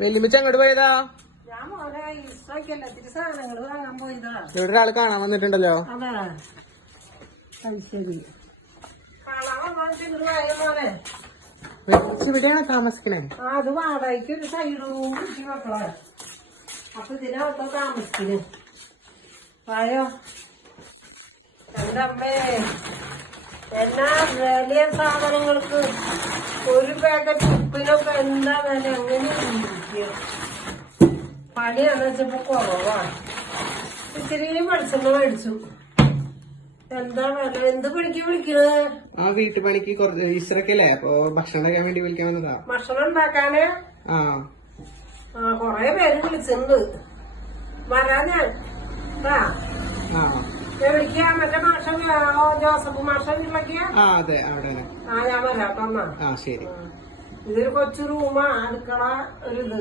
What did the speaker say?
വെല്ലുമിച്ച് അങ്ങോട്ട് പോയതാ? ഞാൻ മോനെ ഇഷ്ടമൊക്കെയല്ല ഇത്തിരി സാധനങ്ങൾ വാങ്ങാൻ പോയതാ. ഇവിടെ ഒരാള് കാണാൻ വന്നിട്ടുണ്ടല്ലോ. അതാ ശരി. കാണാൻ വന്നിട്ട് മോനെ ഇവിടെയാണ് താമസിക്കണേ. അത് വാടകയ്ക്ക് ഒരു സൈഡ് റൂം കിട്ടി മക്കളെ. അപ്പൊ ഇതിനകത്തോ താമസിക്കുന്നു. വായോ എന്റെ അമ്മേ, എന്നാ വലിയ സാധനങ്ങൾക്ക് ഒരു പാക്കറ്റ് ഉപ്പിനൊക്കെ എന്താ വില? അങ്ങനെ പണിയാന്ന് വെച്ചപ്പോ കുറവാണ്. ഇത്തിരി വെളിച്ചെണ്ണ മേടിച്ചു. എന്താ വില? എന്ത് പണിക്ക് വിളിക്കണത്? ആ വീട്ടുപണിക്ക് കുറച്ച് ഈസ്റ്ററൊക്കെയല്ലേ, അപ്പൊ ഭക്ഷണം ഉണ്ടാക്കാൻ വേണ്ടി വിളിക്കാൻ വന്നതാ. ഭക്ഷണം ഉണ്ടാക്കാന് കൊറേ പേര് വിളിച്ചിട്ടുണ്ട്. വരാ ഞാൻ. വിളിക്കാ മറ്റേ മാഷം ജോസഫ് മാഷം വിളിക്കാ. അതെ അവിടെ. ഞാൻ വരാട്ടോ. ശരി. ഇതൊരു കൊച്ചു റൂമാ, അടുക്കള ഒരിത്.